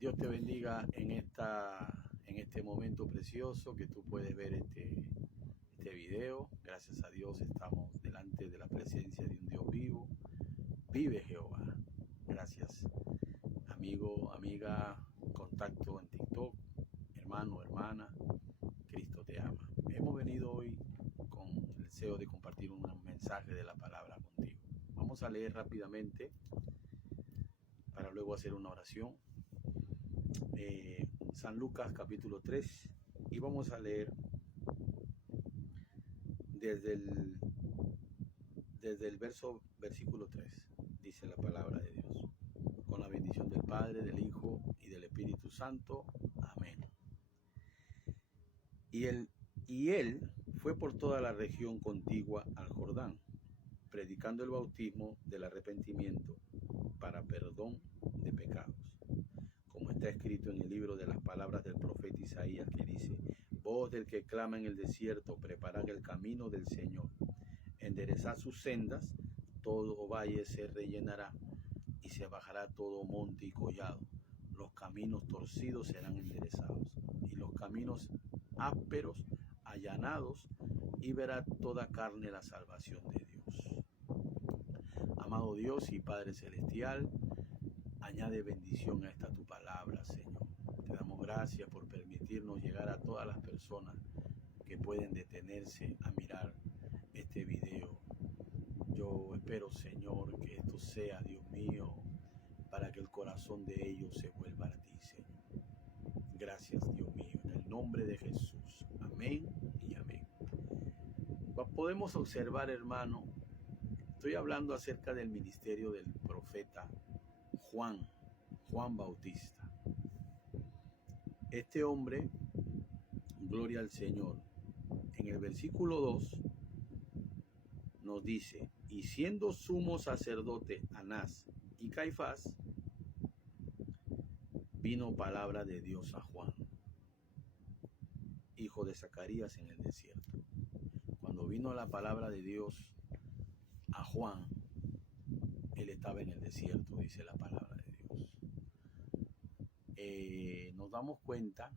Dios te bendiga en este momento precioso que tú puedes ver este video. Gracias a Dios estamos delante de la presencia de un Dios vivo. Vive Jehová. Gracias, amigo, amiga, contacto en TikTok, hermano, hermana. Cristo te ama. Hemos venido hoy con el deseo de compartir un mensaje de la palabra contigo. Vamos a leer rápidamente para luego hacer una oración. San Lucas capítulo 3 y vamos a leer desde el versículo 3. Dice la palabra de Dios: con la bendición del Padre, del Hijo y del Espíritu Santo. Amén. Y él fue por toda la región contigua al Jordán, predicando el bautismo del arrepentimiento para perdón de pecados, como está escrito en el libro de las palabras del profeta Isaías, que dice: voz del que clama en el desierto, preparad el camino del Señor, enderezad sus sendas, todo valle se rellenará y se bajará todo monte y collado, los caminos torcidos serán enderezados y los caminos ásperos allanados, y verá toda carne la salvación de Dios. Amado Dios y Padre Celestial, añade bendición a esta tu palabra, Señor. Te damos gracias por permitirnos llegar a todas las personas que pueden detenerse a mirar este video. Yo espero, Señor, que esto sea, Dios mío, para que el corazón de ellos se vuelva a ti, Señor. Gracias, Dios mío, en el nombre de Jesús. Amén y amén. Podemos observar, hermano, estoy hablando acerca del ministerio del profeta Juan Bautista. Este hombre, gloria al Señor, en el versículo 2 nos dice: y siendo sumo sacerdote Anás y Caifás, vino palabra de Dios a Juan, hijo de Zacarías, en el desierto. Cuando vino la palabra de Dios a Juan, él estaba en el desierto, dice la palabra de Dios. Nos damos cuenta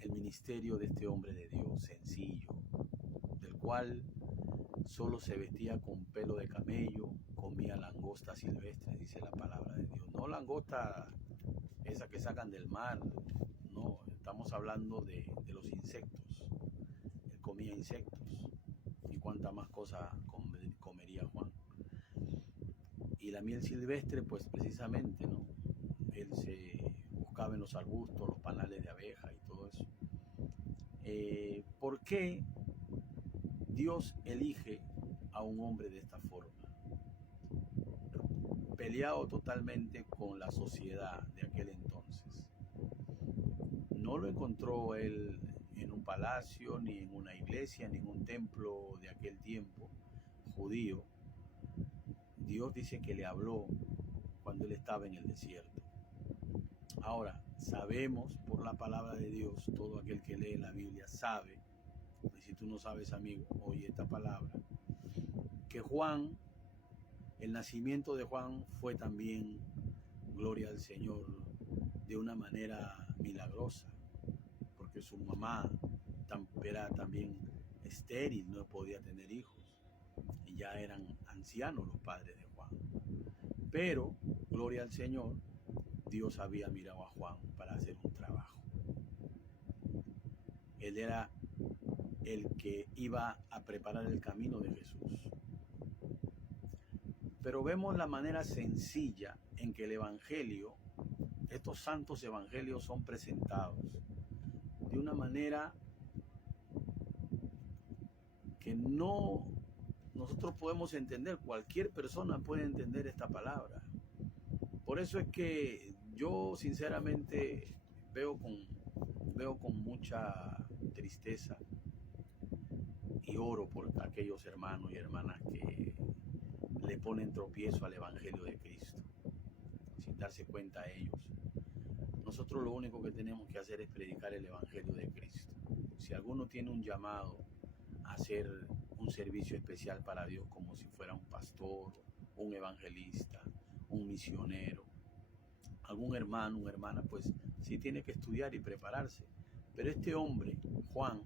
el ministerio de este hombre de Dios, sencillo, del cual solo se vestía con pelo de camello, comía langosta silvestre, dice la palabra de Dios. No langosta esa que sacan del mar, no, estamos hablando de los insectos. Él comía insectos y cuánta más cosa comería Juan. Y la miel silvestre, pues precisamente, ¿no? Él se buscaba en los arbustos, los panales de abeja y todo eso. ¿Por qué Dios elige a un hombre de esta forma? Peleado totalmente con la sociedad de aquel entonces. No lo encontró él en un palacio, ni en una iglesia, ni en un templo de aquel tiempo judío. Dios dice que le habló cuando él estaba en el desierto. Ahora, sabemos por la palabra de Dios, todo aquel que lee la Biblia sabe, y si tú no sabes, amigo, oye esta palabra, que Juan, el nacimiento de Juan fue también, gloria al Señor, de una manera milagrosa, porque su mamá era también estéril, no podía tener hijos, y ya eran ancianos los padres de Juan. Pero, gloria al Señor, Dios había mirado a Juan para hacer un trabajo. Él era el que iba a preparar el camino de Jesús. Pero vemos la manera sencilla en que el evangelio, estos santos evangelios, son presentados de una manera que no nosotros podemos entender. Cualquier persona puede entender esta palabra. Por eso es que yo sinceramente veo con mucha tristeza y oro por aquellos hermanos y hermanas que le ponen tropiezo al evangelio de Cristo sin darse cuenta ellos. Nosotros lo único que tenemos que hacer es predicar el evangelio de Cristo. Si alguno tiene un llamado a hacer un servicio especial para Dios, como si fuera un pastor, un evangelista, un misionero, algún hermano, una hermana, pues sí tiene que estudiar y prepararse. Pero este hombre, Juan,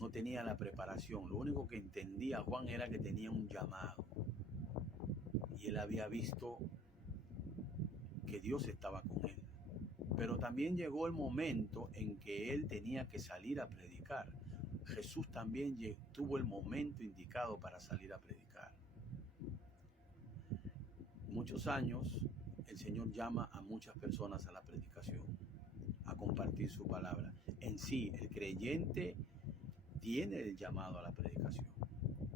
no tenía la preparación. Lo único que entendía Juan era que tenía un llamado. Y él había visto que Dios estaba con él. Pero también llegó el momento en que él tenía que salir a predicar. Jesús también tuvo el momento indicado para salir a predicar. Muchos años el Señor llama a muchas personas a la predicación, a compartir su palabra. En sí, el creyente tiene el llamado a la predicación,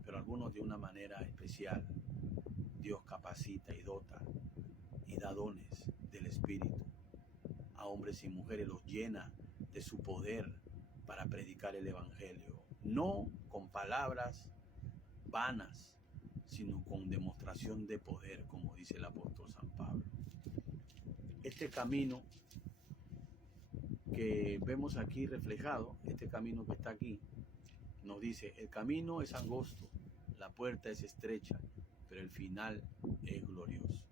pero algunos de una manera especial. Dios capacita y dota y da dones del Espíritu a hombres y mujeres, los llena de su poder para predicar el Evangelio, no con palabras vanas, sino con demostración de poder, como dice el apóstol San Pablo. Este camino que vemos aquí reflejado, este camino que está aquí, nos dice, el camino es angosto, la puerta es estrecha, pero el final es glorioso.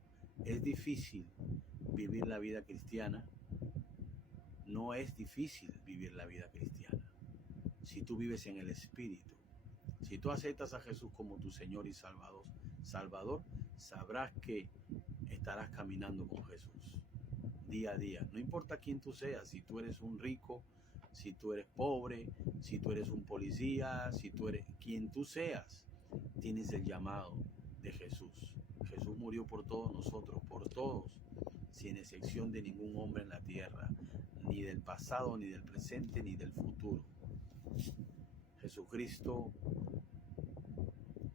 Es difícil vivir la vida cristiana. No es difícil vivir la vida cristiana si tú vives en el Espíritu. Si tú aceptas a Jesús como tu Señor y Salvador, sabrás que estarás caminando con Jesús día a día. No importa quién tú seas, si tú eres un rico, si tú eres pobre, si tú eres un policía, si tú eres quien tú seas, tienes el llamado de Jesús. Jesús murió por todos nosotros, por todos, sin excepción de ningún hombre en la tierra, ni del pasado, ni del presente, ni del futuro. Jesucristo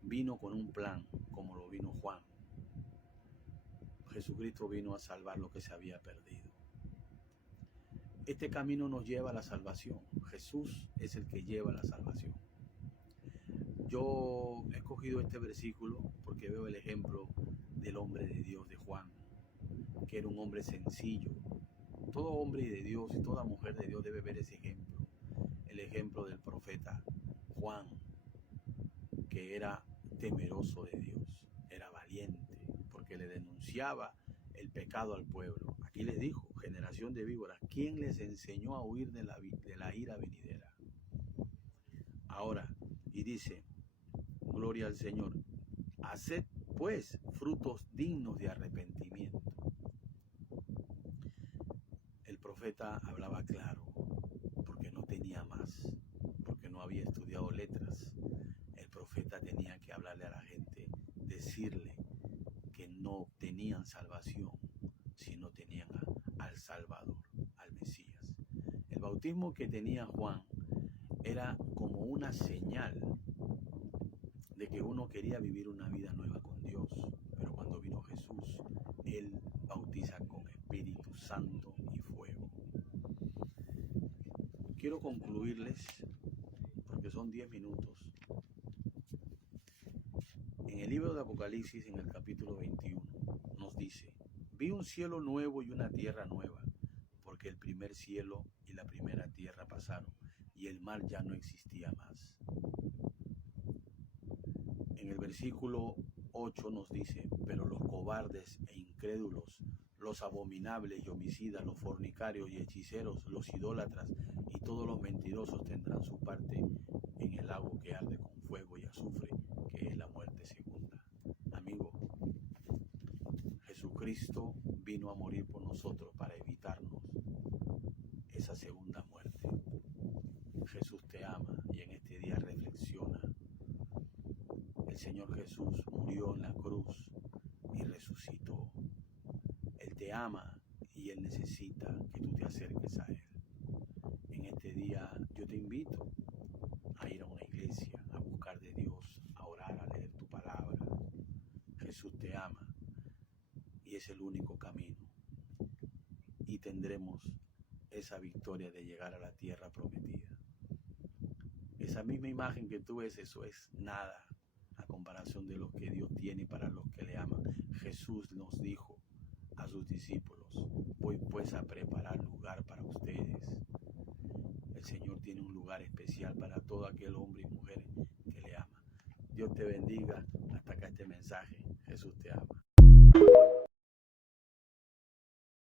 vino con un plan, como lo vino Juan. Jesucristo vino a salvar lo que se había perdido. Este camino nos lleva a la salvación. Jesús es el que lleva la salvación. Yo he escogido este versículo porque veo el ejemplo del hombre de Dios, de Juan, que era un hombre sencillo. Todo hombre de Dios y toda mujer de Dios debe ver ese ejemplo. El ejemplo del profeta Juan, que era temeroso de Dios, era valiente, porque le denunciaba el pecado al pueblo. Aquí les dijo, generación de víboras, ¿quién les enseñó a huir de la ira venidera? Ahora, y dice, gloria al Señor, haced pues frutos dignos de arrepentimiento. El profeta hablaba claro, porque no tenía más, porque no había estudiado letras. El profeta tenía que hablarle a la gente, decirle que no tenían salvación si no tenían al Salvador, al Mesías. El bautismo que tenía Juan era como una señal de que uno quería vivir una vida nueva con Dios, pero cuando vino Jesús, Él bautiza con Espíritu Santo y fuego. Quiero concluirles, porque son 10 minutos, en el libro de Apocalipsis, en el capítulo 21, nos dice, vi un cielo nuevo y una tierra nueva, porque el primer cielo y la primera tierra pasaron, y el mar ya no existía más. En el versículo 8 nos dice, pero los cobardes e incrédulos, los abominables y homicidas, los fornicarios y hechiceros, los idólatras y todos los mentirosos tendrán su parte en el lago que arde con fuego y azufre, que es la muerte segunda. Amigo, Jesucristo vino a morir por nosotros para evitarnos esa segunda muerte. Jesús te ama y en este día reflexiona. El Señor Jesús murió en la cruz y resucitó. Él te ama y Él necesita que tú te acerques a Él. En este día yo te invito a ir a una iglesia, a buscar de Dios, a orar, a leer tu palabra. Jesús te ama y es el único camino. Y tendremos esa victoria de llegar a la tierra prometida. Esa misma imagen que tú ves, eso es nada a comparación de lo que Dios tiene para los que le aman. Jesús nos dijo a sus discípulos, voy pues a preparar lugar para ustedes. El Señor tiene un lugar especial para todo aquel hombre y mujer que le ama. Dios te bendiga. Hasta acá este mensaje. Jesús te ama.